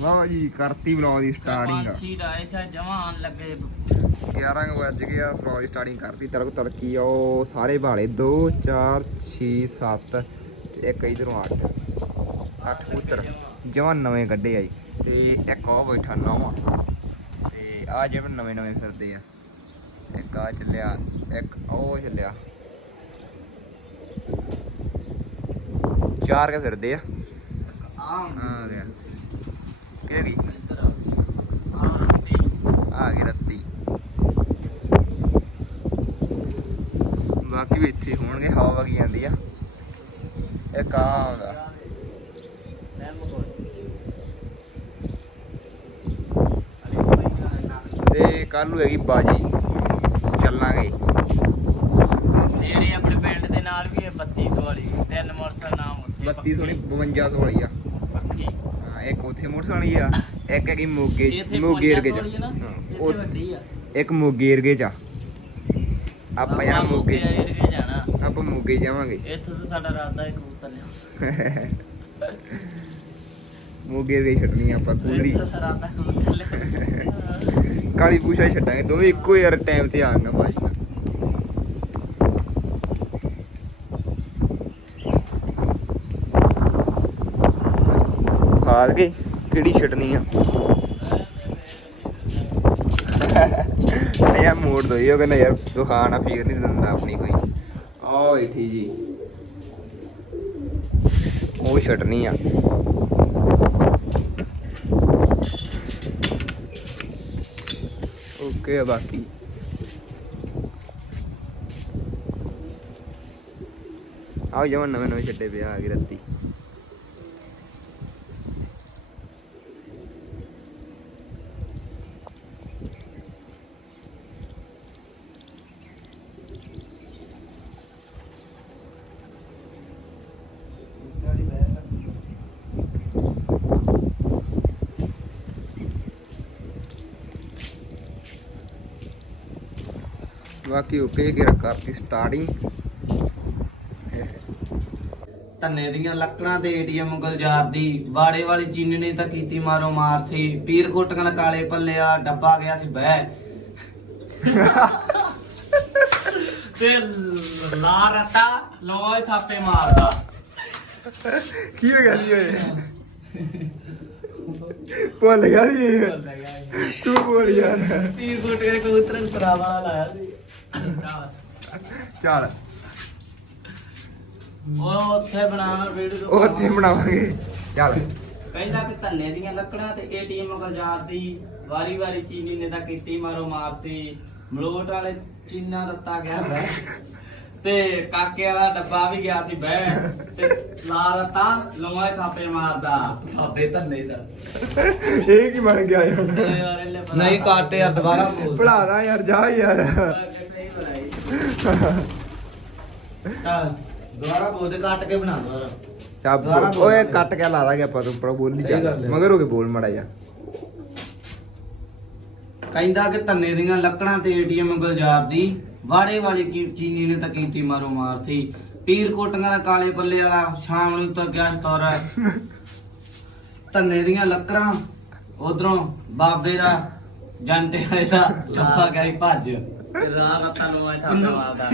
ਵਾਹ ਜੀ ਕਰਤੀ ਵਲੌਗ ਦੀ ਸਟਾਰਟਿੰਗ ਪੰਛੀ ਦਾ ਐਸਾ ਜਵਾਨ ਲੱਗੇ। 11 ਕੁ ਵੱਜ ਗਏ ਆ ਵਲੌਗ ਸਟਾਰਟਿੰਗ ਕਰਤੀ ਤੜਕ ਤੜਕੀ ਆ ਉਹ ਸਾਰੇ ਭਾਲੇ 2 4 6 7 ਇੱਕ ਇਧਰੋਂ 8 8 ਕਬੂਤਰ ਜਵਾਂ ਨਵੇਂ ਕੱਢੇ ਆ ਜੀ। ਤੇ ਇੱਕ ਉਹ ਬੈਠਾ ਨਵਾਂ। ਤੇ ਆ ਜਿਵੇਂ ਨਵੇਂ ਨਵੇਂ ਫਿਰਦੇ ਆ। ਇੱਕ ਆ ਚੱਲਿਆ ਇੱਕ ਉਹ ਚੱਲਿਆ। ਚਾਰ ਕੇ ਫਿਰਦੇ ਆ। ਆ ਆ। ਗਿਆ ਕਿਹੜੀ ਆ ਗਈ ਰੱਤੀ। ਬਾਕੀ ਵੀ ਇੱਥੇ ਹੋਣਗੇ ਹਵਾ ਵਗੀ ਜਾਂਦੀ ਆ। ਇੱਕ ਆ ਆਉਂਦਾ। ਤੇ ਕੱਲ ਨੂੰ ਹੈਗੀ ਬਾਜੀ। ਚੱਲਾਂਗੇ। ਜਿਹੜੇ ਆਪਣੇ ਪਿੰਡ ਦੇ ਨਾਲ ਵੀ ਹੈ 3200 ਵਾਲੀ। ਤਿੰਨ ਮੋਟਰਸਾਈਕਲ ਨਾਮ ਉੱਥੇ 32 ਸੋਣੀ 52 ਵਾਲੀ ਆ। ਇੱਕ ਉੱਥੇ ਮੋਟਰਸਾਈਕਲ ਵਾਲੀ ਆ ਇੱਕ ਹੈਗੀ ਮੋਗੇ ਮੋਗੇ 52 ਏਰੀਏ ਵਾਲੀ ਹੈ ਨਾ ਚ ਹਾਂ, ਇੱਥੇ ਉਹ- ਵੱਡੀ ਆ। ਇੱਕ ਮੋਗੇ ਚ ਆ। ਆਪਾਂ ਜਾਣਾ ਮੋਗੇ। ਜਾਣਾ। ਆਪਾਂ ਮੋਗੇ ਜਾਵਾਂਗੇ। ਇੱਥੋਂ ਤਾਂ ਸਾਡਾ ਰਾਦਾ ਇੱਕ ਕਬੂਤਰ ਲਿਆ ਮੋਗੇ ਏਰੀਏ ਛੱਡਣੀ ਆਪਾਂ ਕੁਲਰੀ ਕਾਲੀ ਪੂਛਾ ਹੀ ਛੱਡਾਂਗੇ ਦੋਵੇਂ ਇੱਕੋ ਯਾਰ ਟਾਈਮ ਤੇ ਆਣਗੇ ਬਾਜੀ ਖਾਦ ਕੇ ਕਿਹੜੀ ਛੱਡਣੀ ਆ? ਨਹੀਂ ਆ ਮੋੜ ਦੋ ਉਹ ਕਹਿੰਦਾ ਯਾਰ ਦੁਕਾਨ ਆ, ਫੀਰ ਨਹੀਂ ਦਿੰਦਾ ਆਪਣੀ ਕੋਈ। ਆ ਬੈਠੀ ਜੀ। ਉਹ ਛੱਡਣੀ ਆ। ਓਕੇ ਬਾਕੀ। ਆਓ ਜਮਨ ਨਵੇਂ ਨਵੇਂ ਛੱਡੇ ਪਿਆ ਆ ਗਈ ਰੱਤੀ। ਬਾਕੀ ਓਕੇ ਕਿ ਕਰਤੀ ਸਟਾਰਟਿੰਗ ਧੰਨੇ ਦੀਆਂ ਲੱਕੜਾਂ ਤੇ ਏਟੀਐਮ ਗੁਲਜ਼ਾਰ ਦੀ ਵਾੜੇ ਵਾਲੀ ਚੀਨੀ ਨੇ ਤਾਂ ਕੀਤੀ ਮਾਰੋ ਮਾਰ ਸੀ। ਪੀਰ ਕੋਟਕਨ ਕਾਲੇ ਪੱਲਿਆ ਡੱਬਾ ਗਿਆ ਸੀ ਬਹਿ। ਤੇ ਲਾ ਰਤਾ ਲੋਏ ਥਾਪੇ ਮਾਰਦਾ। ਕੀ ਹੋ ਗਿਆ ਜੀ ਓਏ? ਭੁੱਲ ਗਿਆ ਜੀ। ਤੂੰ ਬੋਲ ਯਾਰ ਪੀਰ ਕੋਟਕਨ ਕਬੂਤਰ ਨੂੰ ਵਾਲਾ ਲਾਇਆ ਸੀ। ਚੱਲ। ਉਹ ਉੱਥੇ ਬਣਾ ਵੀਡੀਓ ਉਹ ਉੱਥੇ ਬਣਾਵਾਂਗੇ। ਚੱਲ। ਕਹਿੰਦਾ ਕਿ ਧੰਨੇ ਦੀਆਂ ਲੱਕੜਾਂ ਤੇ ਏਟੀਐਮ ਗੁਲਜ਼ਾਰ ਦੀ ਵਾਰੀ ਵਾਰੀ ਚੀਨੀ ਨੇ ਤਾਂ ਕੀਤੀ ਮਾਰੋ ਮਾਰ ਸੀ ਮਲੋਟ ਵਾਲੇ ਚੀਨਾ ਰੱਤਾ ਗਿਆ ਬਹਿ ਤੇ ਕਾਕੇ ਵਾਲਾ ਡੱਬਾ ਵੀ ਗਿਆ ਸੀ ਬਹਿ। ਤੇ ਲਾ ਰਤਾ ਲੋਏ ਥਾਪੇ ਮਾਰਦਾ। ਬਾਬੇ ਧੰਨੇ ਦਾ। ਇਹ ਕੀ ਬਣ ਗਿਆ ਯਾਰ? ਤੇ ਯਾਰ ਇਹਲੇ ਪਤਾ- ਨਹੀਂ ਕਾਟੇ ਯਾਰ ਦੁਬਾਰਾ ਬੋਲ ਪੜਾਦਾ ਯਾਰ ਜਾ ਯਾਰ। ਚੱਲ ਦੁਬਾਰਾ ਬੋਲ ਤੇ ਕੱਟ ਕੇ ਬਣਾ ਦੁਬਾਰਾ ਚੱਪ ਦੁਬਾਰਾ ਬੋਲ। ਓਏ ਕੱਟ ਕੇ ਲਾ ਦਾਂਗੇ ਆਪਾਂ ਤੂੰ ਪਰ ਬੋਲੀ ਸਹੀ ਗੱਲ ਜਾ ਹੈ। ਮਗਰ ਹੋ ਕੇ ਬੋਲ ਮੜਾ ਜਾ ਕਹਿੰਦਾ ਕਿ ਧੰਨੇ ਦੀਆਂ ਲੱਕੜਾਂ ਤੇ ਏਟੀਐਮ ਗੁਲਜ਼ਾਰ ਦੀ ਵਾੜੇ ਵਾਲੀ ਕੀ ਚੀਨੀ ਨੇ ਤਾਂ ਕੀਤੀ ਮਾਰੋ ਮਾਰ ਸੀ। ਪੀਰ ਕੋਟੀਆਂ ਦਾ ਕਾਲੇ ਪੱਲੇ ਵਾਲਾ ਸ਼ਾਮ ਨੂੰ ਤਾਂ ਗਿਆ ਤੋਰਾ ਧੰਨੇ ਦੀਆਂ ਲੱਕੜਾਂ ਉਧਰੋਂ ਬਾਬੇ ਦਾ ਜੰਟੇ ਵਾਲੇ ਦਾ ਚੱਪਾ ਗਿਆ ਸੀ ਭੱਜ। ਰਤਾ ਲੋਏ ਥਾਪੇ ਮਾਰਦਾ।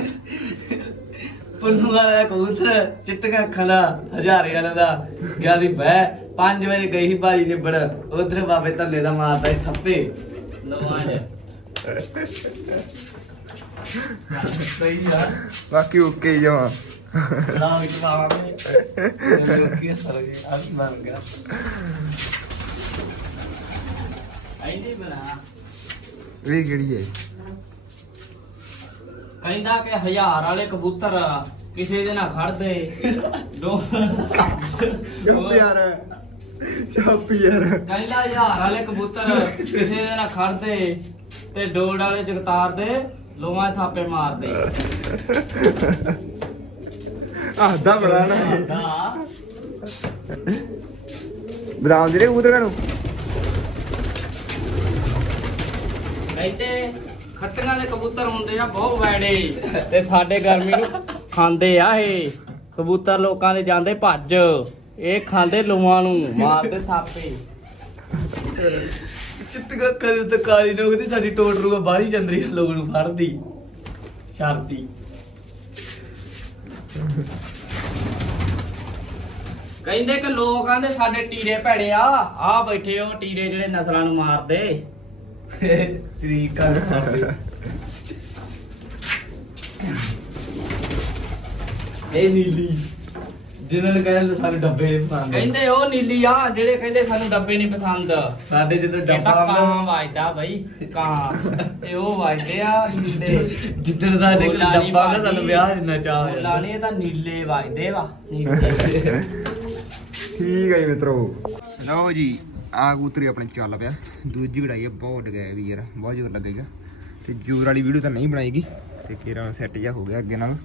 ਪੁੰਨੂ ਵਾਲਾ ਦਾ ਕਬੂਤਰ ਚਿੱਟੀਆਂ ਅੱਖਾਂ ਦਾ ਹਜ਼ਾਰੇ ਵਾਲੇ ਦਾ। ਗਿਆ ਸੀ ਬਹਿ 5 ਵਜੇ ਗਈ ਸੀ ਭਾਜੀ ਨੇ ਬੜ ਉਧਰ ਬਾਬੇ ਧੰਨੇ ਦਾ ਮਾਰਦਾ ਸੀ ਥੱਪੇ। ਲੋਆ ਜੇ ਸਹੀ ਆ। ਬਾਕੀ ਓਕੇ ਜਮਾ ਰਾਮ ਵਿੱਚ ਪਾਵਾਂਗੇ ਕੀ ਸਰ ਗਿਆ ਅੱਜ ਬਣ ਗਿਆ। ਐਂਦੀ ਬਣਾ। ਵੀ ਕਿਹੜੀ ਹੈ? ਕਹਿੰਦਾ ਕਿ ਹਜ਼ਾਰ ਵਾਲੇ ਕਬੂਤਰ ਕਿਸੇ ਦੇ ਨਾਲ ਖੜਦੇ। ਦੋ ਚੁੱਪ ਯਾਰ। ਚੁੱਪ ਯਾਰ। ਕਹਿੰਦਾ ਹਜ਼ਾਰ ਵਾਲੇ ਕਬੂਤਰ ਕਿਸੇ ਦੇ ਨਾਲ ਖੜਦੇ ਤੇ ਡੋੜ ਵਾਲੇ ਜਗਤਾਰ ਦੇ ਲੋਹਾਂ 'ਚ ਥਾਪੇ ਮਾਰਦੇ। ਆਦਾ ਬੜਾ ਨਾ। ਦਾ ਬਦਾਮ ਦੇ ਕਬੂਤਰਾਂ ਨੂੰ ਕਹਿੰਦੇ ਖੱਟੀਆਂ ਦੇ ਕਬੂਤਰ ਹੁੰਦੇ ਆ ਬਹੁਤ ਵੈੜੇ। ਤੇ ਸਾਡੇ ਗਰਮੀ ਨੂੰ ਖਾਂਦੇ ਆ ਇਹ। ਕਬੂਤਰ ਲੋਕਾਂ ਦੇ ਜਾਂਦੇ ਭੱਜ। ਇਹ ਖਾਂਦੇ ਲੋਹਾਂ ਨੂੰ ਮਾਰਦੇ ਥਾਪੇ। ਚਿੱਟੀਆਂ ਅੱਖਾਂ ਦੇ ਉੱਤੇ ਕਾਲੀ ਨੋਕ ਦੀ ਸਾਡੀ ਟੋਟ ਰੂਗਾ ਬਾਹਲੀ ਚੰਦਰੀ ਲੋਕ ਨੂੰ ਫੜਦੀ ਸ਼ਰਤੀ ਕਹਿੰਦੇ ਕਿ ਲੋਕ ਆਂਦੇ ਸਾਡੇ ਟੀਰੇ ਭੈੜੇ ਆ ਆ ਬੈਠੇ ਉਹ ਟੀਰੇ ਜਿਹੜੇ ਨਸਲਾਂ ਨੂੰ ਮਾਰਦੇ। ਤਰੀਕਾ ਇਹ ਨੀਲੀ। ਜਿਨ੍ਹਾਂ ਨੇ ਕਹਿੰਦੇ ਸਾਨੂੰ ਡੱਬੇ ਨਹੀਂ ਪਸੰਦ। ਕਹਿੰਦੇ ਉਹ ਨੀਲੀ ਆ ਜਿਹੜੇ ਕਹਿੰਦੇ ਸਾਨੂੰ ਡੱਬੇ ਨਹੀਂ ਪਸੰਦ। ਸਾਡੇ ਜਦੋਂ ਇਹ ਤਾਂ ਡੱਬਾ ਕਾਂ ਵਾਜਦਾ ਬਈ ਕਾਂ। ਤੇ ਉਹ ਵਾਜਦੇ ਆ ਨੀਲੇ। ਜਿੱਦਣ ਸਾਡੇ ਕੋਲ ਬੋਲਾ ਨੀ ਡੱਬਾ ਨਾ ਬਾਜੀ। ਸਾਨੂੰ ਵਿਆਹ ਜਿੰਨਾ ਚਾਹ ਹੋ ਬੋਲਾ ਜਾਂਦਾ ਨੀ, ਇਹ ਤਾਂ ਨੀਲੇ ਵਾਜਦੇ ਵਾ ਨੀਲੇ। ਠੀਕ ਹੈ ਜੀ ਮਿੱਤਰੋ। ਲਓ ਜੀ ਆ ਕਬੂਤਰੀ ਆਪਣੇ ਚੱਲ ਪਿਆ। ਦੂਜੀ ਕਢਾਈ ਹੈ ਬਹੁਤ ਗਏ ਵੀ ਯਾਰ ਬਹੁਤ ਜ਼ੋਰ ਲੱਗੇਗਾ ਤੇ ਜ਼ੋਰ ਵਾਲੀ ਵੀਡੀਓ ਤਾਂ ਨਹੀਂ ਬਣਾਏਗੀ। ਤੇ ਕਿਰਾ ਸੈੱਟ ਜਾ ਹੋ ਗਿਆ ਅੱਗੇ ਨਾਲ।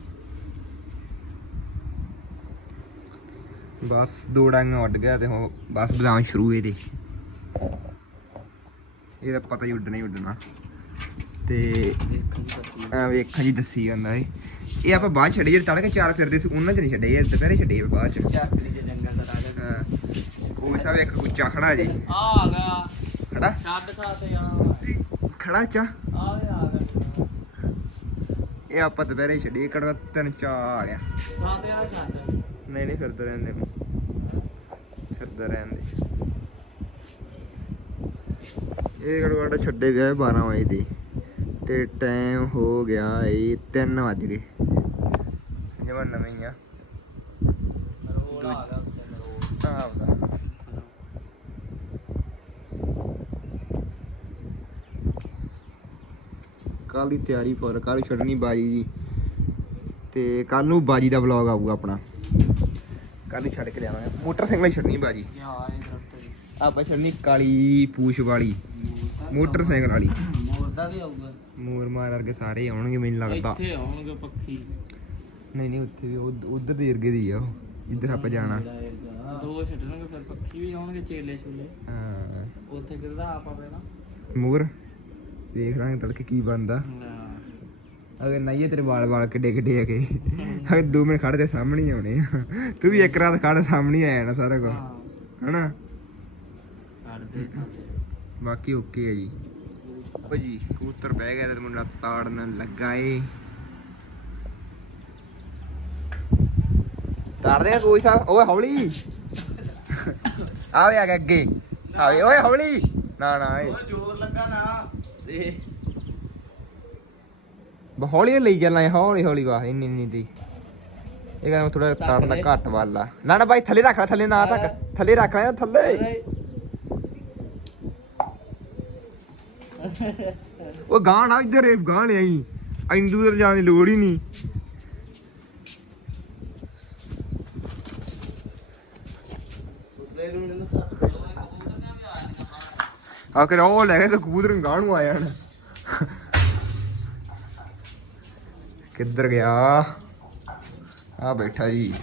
ਬਸ ਦੋ ਡਾਂਗਾਂ ਉੱਡ ਗਿਆ ਤੇ ਹੁਣ ਬਸ ਬਦਾਮ ਸ਼ੁਰੂ ਇਹਦੇ ਇਹਦਾ ਪਤਾ ਹੀ ਉੱਡਣਾ ਹੀ ਉੱਡਣਾ। ਤੇ ਆ ਵੇਖਾਂ ਜੀ ਦੱਸੀ ਜਾਂਦਾ ਇਹ। ਇਹ ਆਪਾਂ ਬਾਅਦ ਛੱਡੇ ਜਿਹੜੇ ਤੜਕੇ ਚਾਰ ਫਿਰਦੇ ਸੀ ਉਹਨਾਂ ਚ ਨਹੀਂ ਛੱਡੇ ਇਹ ਦੁਪਹਿਰੇ ਛੱਡੇ ਬਾਅਦ ਚ। ਚਾਕਰੀ ਦੇ ਜੰਗਲ ਦਾ ਰਾਜਾ। ਉਹ ਸਾਹਿਬ ਇੱਕ ਉੱਚਾ ਖੜਾ ਜੀ। ਆ ਆ ਗਿਆ। ਖੜਾ? ਛੱਡ ਸਾਤੇ ਆ ਖੜਾ ਚਾ ਆ ਆ ਗਿਆ। ਇਹ ਆਪਾਂ ਦੁਪਹਿਰੇ ਛੱਡੀ ਕੜਾ ਤਿੰਨ ਚਾ ਆ ਗਿਆ। ਸਾਤੇ ਆ ਛੱਡ ਨਹੀਂ ਨਹੀਂ ਫਿਰਦਾ ਰਹਿੰਦੇ। ਫਿਰਦਾ ਰਹਿੰਦੇ। ਇਹ ਕੜਵਾੜਾ ਛੱਡੇ ਗਿਆ 12 ਵਜੇ ਦੇ। ਤੇ ਟਾਈਮ ਹੋ ਗਿਆ ਇਹ 3 ਵਜ ਗਏ। ਨਵੇਂ ਆ। ਰੋਲ ਆ ਗਿਆ ਰੋਲ ਆ ਆਪਦਾ ਕੱਲ ਦੀ ਤਿਆਰੀ ਪਰ ਕੱਲ ਛੱਡਣੀ ਬਾਜੀ ਜੀ। ਤੇ ਕੱਲ ਨੂੰ ਬਾਜੀ ਦਾ ਵਲੌਗ ਆਊਗਾ ਆਪਣਾ। ਕੱਲ ਨੂੰ ਛੱਡ ਕੇ ਲਿਆਵਾਂਗੇ। ਮੋਟਰਸਾਈਕਲ ਛੱਡਣੀ ਬਾਜੀ। ਆਪਾਂ ਛੱਡਣੀ ਕਾਲੀ ਪੂਛ ਵਾਲੀ। ਮੋਟਰਸਾਈਕਲ ਵਾਲੀ। ਮੋਰ ਦਾ ਵੀ ਆਊਗਾ ਮੋਰ ਮਾਰ ਵਰਗੇ ਸਾਰੇ ਆਉਣਗੇ ਮੈਨੂੰ ਲੱਗਦਾ। ਇੱਥੇ ਆਉਣਗੇ ਪੱਖੀ। ਨਹੀਂ ਨਹੀਂ ਉੱਥੇ ਵੀ ਉਧਰ ਦੇ ਇਰਗੇ ਦੀ ਆ ਜਿੱਧਰ ਆਪਾਂ ਜਾਣਾ। ਦੋ ਛੱਡਣਗੇ ਫਿਰ ਪੱਖੀ ਵੀ ਆਉਣਗੇ ਚੇਲੇ ਛੁਲੇ ਹਾਂ। ਉੱਥੇ ਕਿਹਦਾ ਆਪਾ ਪੈਣਾ ਮੋਰ। ਵੇਖ ਲਾਂਗੇ ਤੜਕੇ ਕੀ ਬਣਦਾ। ਅਗਰ ਨਹੀਂ ਤੇਰੇ ਵਾਲ ਵਾਲ ਕਿੱਡੇ ਕਿੱਡੇ ਹੈਗੇ। ਅਗਰ 2 ਮਿੰਟ ਖੜ ਤੇ ਸਾਹਮਣੇ ਹੀ ਆਉਣੇ ਆ। ਤੂੰ ਵੀ ਇੱਕ ਰਾਤ ਖੜ ਸਾਹਮਣੇ ਆ ਜਾਣਾ ਸਾਰਾ ਕੁਝ ਹਨਾ? ਬਾਕੀ ਓਕੇ ਹੈ ਜੀ। ਭਾਜੀ ਕਬੂਤਰ ਬਹਿ ਗਿਆ ਤੇ ਮੁੰਡਾ ਤਾੜਨ ਲੱਗਾ ਏ। ਤਾੜ ਦੇਗਾ ਕੋਈ ਸਾ ਓਏ ਹੌਲੀ। ਆਵੇ ਆ ਗਿਆ ਅੱਗੇ। ਆਵੇ ਓਏ ਹੌਲੀ। ਨਾ ਨਾ ਏ ਜ਼ੋਰ ਲੱਗਾ ਨਾ। ਤੇ ਹੌਲੀ ਲਈ ਇਹ, ਹੌਲੀ ਹੌਲੀ ਵਾਹ ਇੰਨੀ ਇੰਨੀ ਦੀ। ਇਹ ਕਹਿੰਦਾ ਥੋੜਾ ਤਾੜਨਾ ਘੱਟ ਵਾਲਾ ਨਾ ਨਾ ਬਾਈ ਥੱਲੇ ਰੱਖ ਲੈ ਥੱਲੇ ਨਾ ਤੱਕ ਥੱਲੇ ਰੱਖ ਲੈ ਥੱਲੇ। ਉਹ ਗਾਂ ਨਾ ਇੱਧਰ ਇਹ ਗਾਂ ਲੈ ਆਈ। ਇੰਨੀ ਦੂਰ ਜਾਣ ਦੀ ਲੋੜ ਹੀ ਨਹੀਂ। ਆਖਰ ਉਹ ਲੈ ਕੇ ਤੇ ਕਬੂਤਰ ਨੂੰ ਨੂੰ ਆ ਜਾਣ ਕਿੱਧਰ ਗਿਆ ਆ ਬੈਠਾ ਜੀ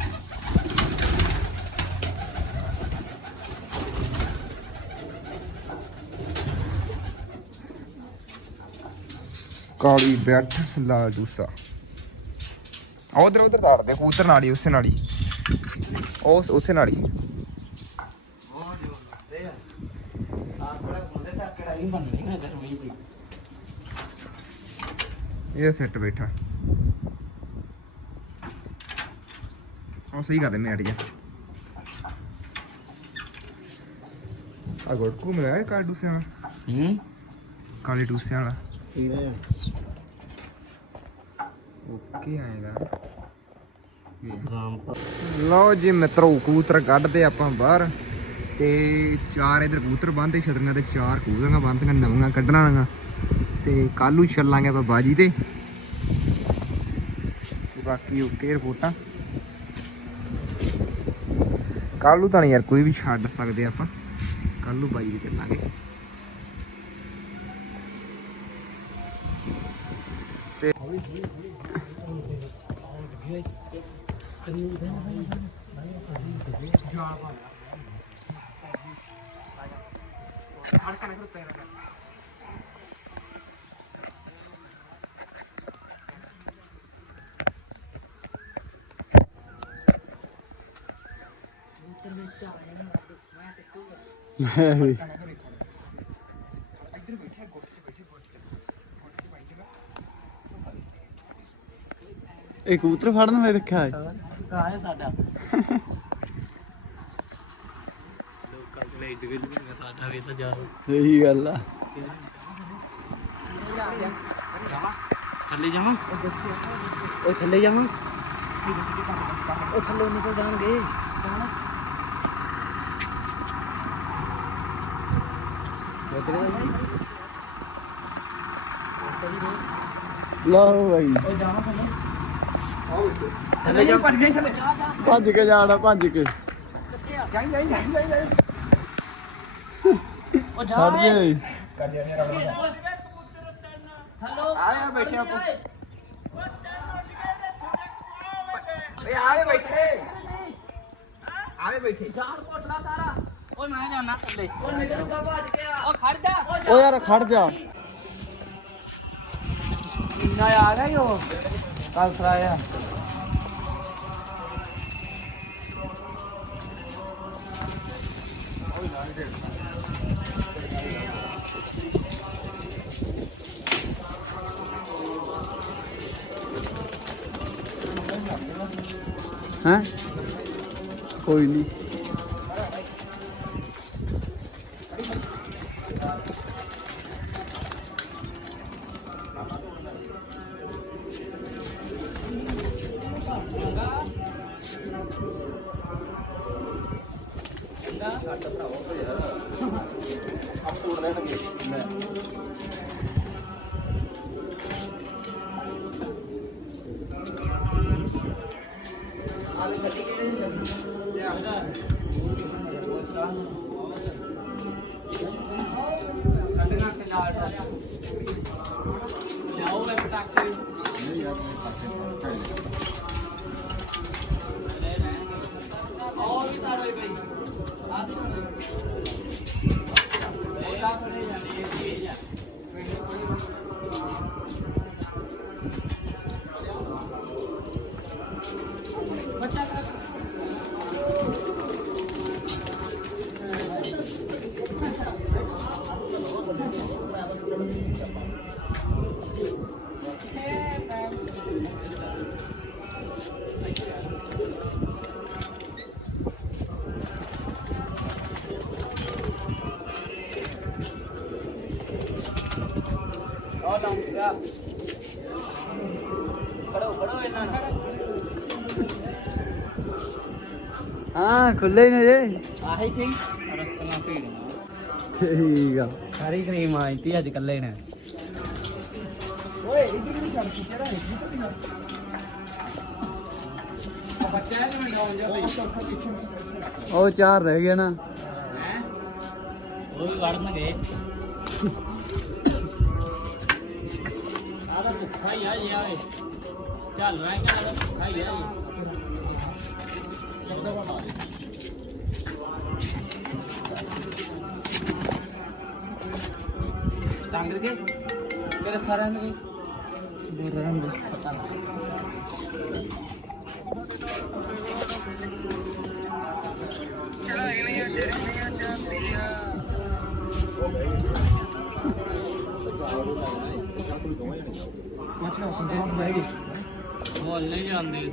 ਕਾਲੀ ਬੈਠ ਲਾਲ ਡੂਸਾ ਉਧਰ ਉਧਰ ਤਾੜ ਦੇ ਕਬੂਤਰ ਨਾਲ ਹੀ ਉਸੇ ਨਾਲ ਹੀ ਉਸ ਉਸੇ ਨਾਲ ਹੀ ਬਹੁਤ ਜ਼ੋਰ ਲੱਗਦੇ ਆ ਆਪਣਾ ਮੁੰਡੇ ਤਾਂ ਕੜਾਈ ਬਣਨੀ ਨਾ ਗਰਮੀ ਦੀ ਇਹ ਸੈੱਟ ਬੈਠਾ। ਉਹ ਸਹੀ ਕਰ ਦੇ ਮੈਂ ਅੜ ਜਾ ਆ ਗੋੜਕੂ ਮਿਲਿਆ ਕਾਲ ਦੂਸਿਆਂ ਵਾਲਾ? ਹੂੰ? ਕਾਲੇ ਦੂਸਿਆਂ ਵਾਲਾ। ਇਹਦਾ ਓਕੇ ਆਏਗਾ ਰਾਮ ਲਓ ਜੀ ਮਿੱਤਰੋ ਕਬੂਤਰ ਕੱਢਦੇ ਆਪਾਂ ਬਾਹਰ। ਤੇ ਚਾਰ ਇਧਰ ਕਬੂਤਰ ਬੰਨਦੇ ਛਤਰੀਆਂ ਤੇ ਚਾਰ ਕਬੂਤਰਾਂ ਬੰਨਦੀਆਂ ਨਵੀਆਂ ਕੱਢਣਾ ਨਾ ਤੇ ਕੱਲ ਨੂੰ ਛੱਲਾਂਗੇ ਆਪਾਂ ਬਾਜੀ ਤੇ। ਬਾਕੀ ਓਕੇ ਰਿਪੋਰਟਾਂ। ਕੱਲ ਨੂੰ ਤਾਂ ਯਾਰ ਕੋਈ ਵੀ ਛੱਡ ਸਕਦੇ ਆਪਾਂ। ਕੱਲ ਨੂੰ ਬਾਜੀ ਤੇ ਚੱਲਾਂਗੇ। ਤੇ ਜਾਲ ਪਾ ਇਹ ਕੂਤਰ ਫੜਨ ਮੇਰੇ ਰੱਖਿਆ ਹੈ ਕਾਇਆ ਸਾਡਾ ਏਡ ਵੀ ਨਹੀਂ ਸਾਡਾ ਵੀ ਤਾਂ ਜਾ ਸਹੀ ਗੱਲ ਆ। ਥੱਲੇ ਜਾਵਾਂ? ਓਏ ਥੱਲੇ ਜਾਵਾਂ? ਉਹ ਥੱਲੇ ਨਿਕਲ ਜਾਣਗੇ। ਲਓ ਭਾਈ ਥੱਲੇ ਜਾ ਜਾਈ ਭੱਜ ਕੇ ਜਾਣਾ ਭੱਜ ਕੇ। ਉਹ ਜਾ ਛੱਡ ਦੇ ਹਲੋ। ਆਇਆ ਬੈਠੇ ਆਪਾਂ। ਓਏ ਆਵੇ ਬੈਠੇ। ਆਵੇ ਬੈਠੇ। ਜਾਲ ਕੋਟਲਾ ਸਾਰਾ। ਓਏ ਮੈਂ ਜਾਣਾ ਥੱਲੇ। ਓ ਨਿਕਲੂਗਾ ਭੱਜ ਗਿਆ ਓ ਖੜ ਜਾ। ਓ ਯਾਰ ਖੜ ਜਾ। ਇੰਨਾ ਆ ਗਿਆ ਉਹ? ਕੱਲ ਸਰਾਇਆ ਹੈ ਕੋਈ ਨਹੀਂ ਕੱਢਣਾ ਤੇ ਨਾਲ ਲਿਆਓ ਮੈਂ ਆਓ ਵੀ ਤਾਰੇ ਗਈ ਆ ਖੁੱਲੇ ਨੇ ਜੇ। ਆਹੀ ਸੀ। ਰਸਨਾ ਭੇੜਨਾ ਠੀਕ ਆ। ਸਾਰੀ ਕਰੀਮ ਆਈਤੀ ਅੱਜ ਕੱਲੇ ਨੇ। ਬੱਚਾ ਜੀ ਮੈਂ ਡਾਊਨ ਜਾ ਬਈ ਉਹ ਚਾਰ ਰਹਿ ਗਏ ਨਾ। ਹੈ? ਉਹ ਵੀ ਵੜਨਗੇ। ਆਦਾ ਭੁੱਖਾ ਹੀ ਆ ਜੀ ਆਏ ਚੱਲ ਰਿਹਾ ਕਿ ਆਦਾ ਭੁੱਖਾ ਹੀ ਆ ਜੀ। ਟੰਗ ਕੇ ਤੇਰੇ ਸਾਰਿਆਂ ਨੂੰ ਪਤਾ ਨਹੀਂ ਮੱਛੀ ਬਹਿ ਗਈ ਬੋਲ ਨਹੀਂ ਜਾਂਦੇ।